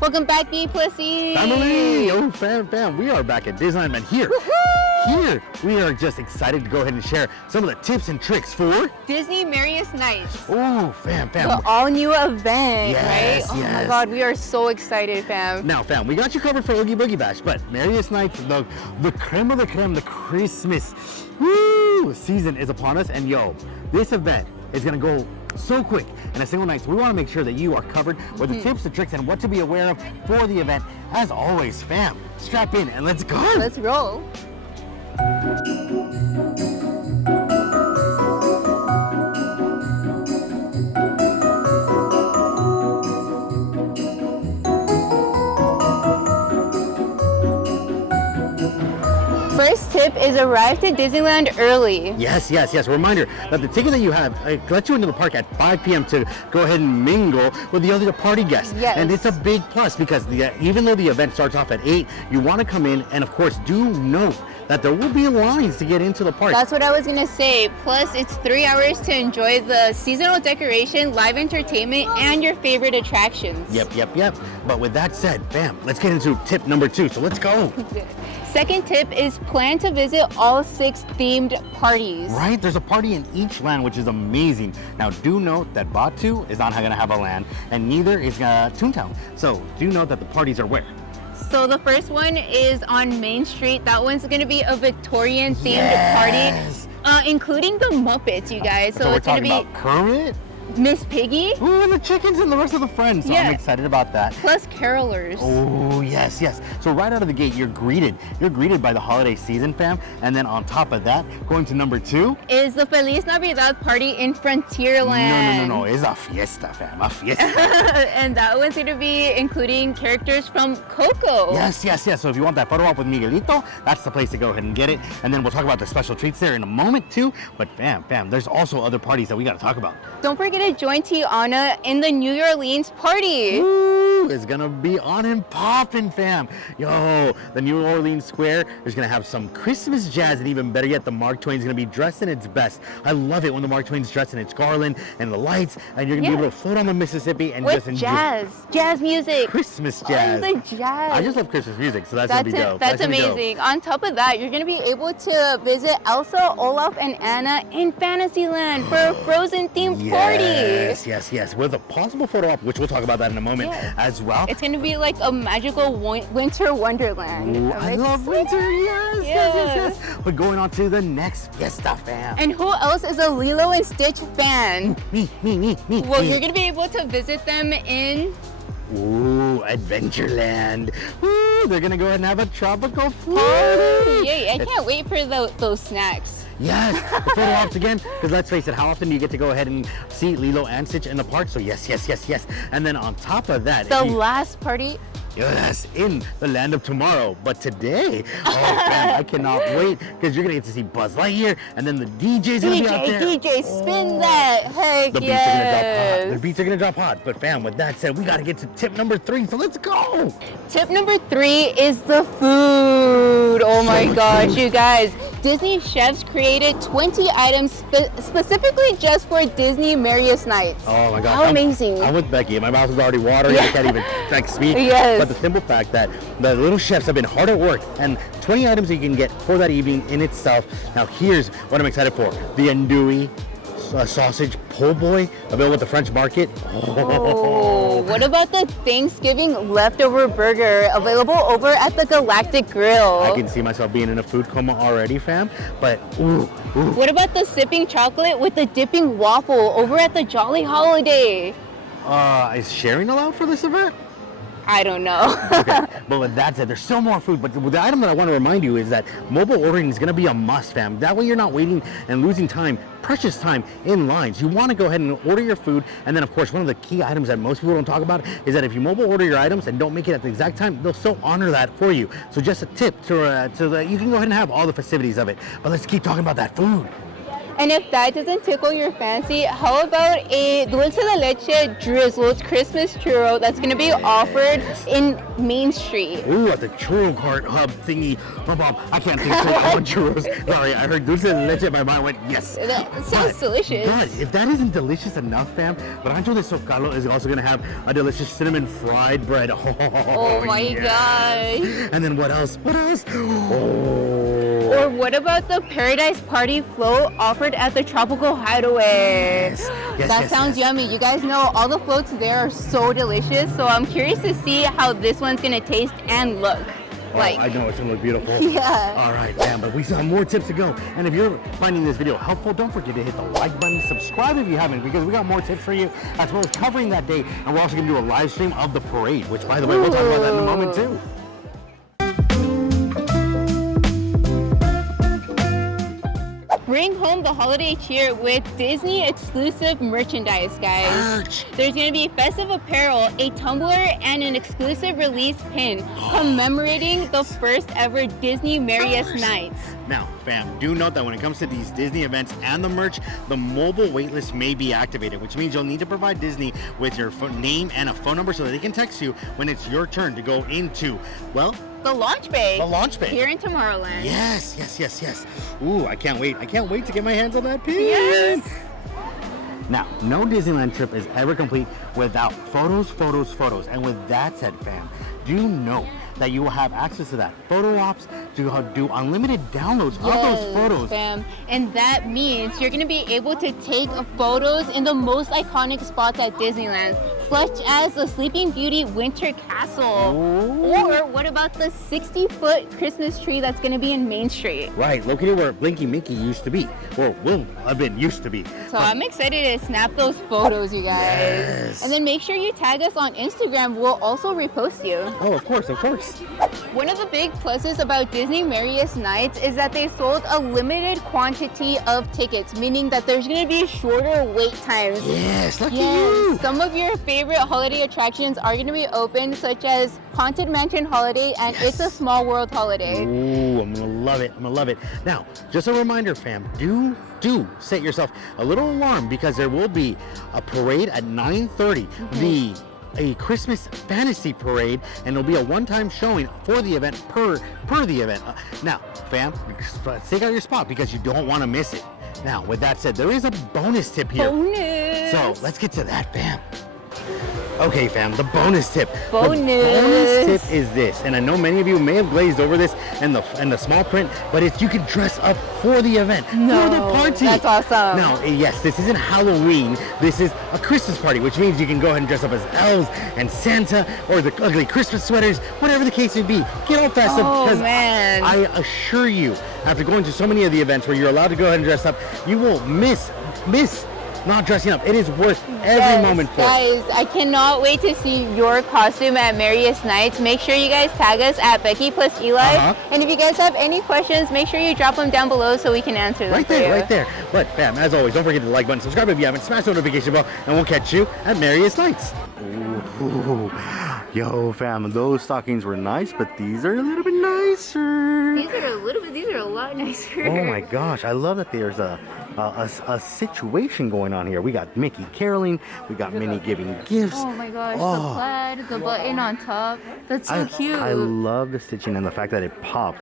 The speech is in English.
Welcome back, E plus E. Family! Oh, fam, we are back at Disneyland, and here we are just excited to go ahead and share some of the tips and tricks for Disney Merriest Nites. Oh, fam. The all-new event, Yes, right? Oh yes. my God, we are so excited, fam. Now, fam, we got you covered for Oogie Boogie Bash, but Merriest Nites, the creme of the creme, the Christmas season is upon us, and yo, this event is gonna go so quick in a single night, so we want to make sure that you are covered with the tips, the tricks, and what to be aware of for the event. As always, fam, strap in and let's go. Let's roll. First tip is arrive to Disneyland early. Yes. Reminder that the ticket that you have lets you into the park at 5 p.m. to go ahead and mingle with the other party guests. Yes. And it's a big plus because even though the event starts off at 8, you want to come in, and of course do note that there will be lines to get into the park. That's what I was gonna say. Plus, it's 3 hours to enjoy the seasonal decoration, live entertainment, and your favorite attractions. Yep. But with that said, fam, let's get into tip number 2. So let's go. Second tip is plan to visit all 6 themed parties. Right? There's a party in each land, which is amazing. Now, do note that Batu is not going to have a land, and neither is Toontown. So, do note that the parties are where? So the first one is on Main Street. That one's gonna be a Victorian themed party, including the Muppets, you guys. So we're it's gonna talking be about Kermit? Miss Piggy. Ooh, and the chickens and the rest of the friends. So I'm excited about that. Plus carolers. Oh, yes. So right out of the gate, you're greeted by the holiday season, fam. And then on top of that, going to number 2 is the Feliz Navidad party in Frontierland. No. It's a fiesta, fam. A fiesta. And that one's going to be including characters from Coco. Yes. So if you want that photo op with Miguelito, that's the place to go ahead and get it. And then we'll talk about the special treats there in a moment too. But fam, there's also other parties that we got to talk about. Don't forget to join Tiana in the New Orleans party. Ooh, it's gonna be on and poppin', fam. Yo, the New Orleans Square is gonna have some Christmas jazz, and even better yet, the Mark Twain's gonna be dressed in its best. I love it when the Mark Twain's dressed in its garland and the lights, and you're gonna be able to float on the Mississippi and with just enjoy jazz music, Christmas jazz. Oh, the jazz. I just love Christmas music, so that's gonna be dope. That's amazing. On top of that, you're gonna be able to visit Elsa, Olaf, and Anna in Fantasyland for a Frozen themed party. Yes. With a possible photo op, which we'll talk about that in a moment as well. It's going to be like a magical winter wonderland. Ooh, I love winter, yes. But going on to the next fiesta, fam. And who else is a Lilo and Stitch fan? Me. Well, you're going to be able to visit them in... Ooh, Adventureland. Ooh, they're going to go ahead and have a tropical party. Yay, I can't wait for those snacks. Yes, the photo ops again, because let's face it, how often do you get to go ahead and see Lilo and Stitch in the park? So yes. And then on top of that, the last party. Yes, in the land of tomorrow. But today, fam, I cannot wait, because you're going to get to see Buzz Lightyear, and then the DJ's going to be out there. DJ, spin that. Heck the yes. The beats are going to drop hot. But fam, with that said, we got to get to tip number 3, so let's go. Tip number 3 is the food. Oh my gosh, you guys. Disney chefs created 20 items specifically just for Disney Merriest Nites. Oh my God. How amazing. I'm with Becky. My mouth is already watering. I can't even speak. Yes. But the simple fact that the little chefs have been hard at work, and 20 items that you can get for that evening in itself. Now here's what I'm excited for. The andouille sausage po' boy available at the French market. Oh, what about the Thanksgiving leftover burger available over at the Galactic Grill? I can see myself being in a food coma already, fam. But ooh. What about the sipping chocolate with the dipping waffle over at the Jolly Holiday? Is sharing allowed for this event? I don't know. Okay, but with that said, there's still more food. But the item that I want to remind you is that mobile ordering is going to be a must, fam. That way you're not waiting and losing time, precious time in lines. You want to go ahead and order your food. And then, of course, one of the key items that most people don't talk about is that if you mobile order your items and don't make it at the exact time, they'll still honor that for you. So just a tip so that you can go ahead and have all the festivities of it. But let's keep talking about that food. And if that doesn't tickle your fancy, how about a dulce de leche drizzled Christmas churro that's going to be offered in Main Street? Ooh, at the churro cart hub thingy. I can't think straight on churros. Sorry, I heard dulce de leche. My mind went yes. That sounds delicious. But if that isn't delicious enough, fam, Rancho de Zocalo is also gonna have a delicious cinnamon fried bread. Oh my gosh. And then what else? What else? Oh. Or what about the Paradise Party float offered at the Tropical Hideaway? That sounds yummy. You guys know all the floats there are so delicious, so I'm curious to see how this one's gonna taste and look. I know it's gonna look beautiful. Yeah. All right, man, but we still have more tips to go. And if you're finding this video helpful, don't forget to hit the like button, subscribe if you haven't, because we got more tips for you, as well as covering that day. And we're also gonna do a live stream of the parade, which, by the way, we'll talk about that in a moment too. Bring home the holiday cheer with Disney exclusive merchandise, guys. There's going to be festive apparel, a tumbler, and an exclusive release pin commemorating the first ever Disney Merriest Nites. Now, fam, do note that when it comes to these Disney events and the merch, the mobile waitlist may be activated, which means you'll need to provide Disney with your name and a phone number so that they can text you when it's your turn to go into, well, the launch bay. The launch bay. Here in Tomorrowland. Yes. Ooh, I can't wait. I can't wait to get my hands on that pin. Yes. Now, no Disneyland trip is ever complete without photos. And with that said, fam, do know that you will have access to that photo ops to do unlimited downloads of those photos. Fam. And that means you're going to be able to take photos in the most iconic spots at Disneyland, such as the Sleeping Beauty Winter Castle. Ooh. Or what about the 60-foot Christmas tree that's going to be in Main Street? Right, located where Blinky Mickey used to be, or will have been used to be. So I'm excited to snap those photos, you guys. Yes. And then make sure you tag us on Instagram. We'll also repost you. Oh, of course. One of the big pluses about Disney Merriest Nites is that they sold a limited quantity of tickets, meaning that there's going to be shorter wait times. Yes, lucky you. Some of your favorite holiday attractions are going to be open, such as Haunted Mansion Holiday and It's a Small World Holiday. Ooh, I'm gonna love it. Now, just a reminder, fam, do set yourself a little alarm, because there will be a parade at 9:30. A Christmas fantasy parade, and it'll be a one-time showing for the event per the event. Now, fam, take out your spot because you don't want to miss it. Now, with that said, there is a bonus tip here. So let's get to that, fam. Okay, fam, the bonus tip. The bonus tip is this, and I know many of you may have glazed over this and the small print, but it's you can dress up for the event, for the party. That's awesome. Now, yes, this isn't Halloween. This is a Christmas party, which means you can go ahead and dress up as elves and Santa or the ugly Christmas sweaters, whatever the case may be. Get all festive, because I assure you, after going to so many of the events where you're allowed to go ahead and dress up, you will miss not dressing up. It is worth every moment for it. Guys, I cannot wait to see your costume at Merriest Nites. Make sure you guys tag us at Becky plus Eli. And if you guys have any questions, make sure you drop them down below so we can answer them right there. But fam, as always, don't forget to like button, subscribe if you haven't, smash the notification bell, and we'll catch you at Merriest Nites. Ooh. Yo, fam, those stockings were nice, but these are a little bit nicer. These are a lot nicer. Oh my gosh, I love that there's a situation going on here. We got Mickey caroling, we got Minnie giving gifts. Oh my gosh, the plaid, the button on top. That's so cute. I love the stitching and the fact that it pops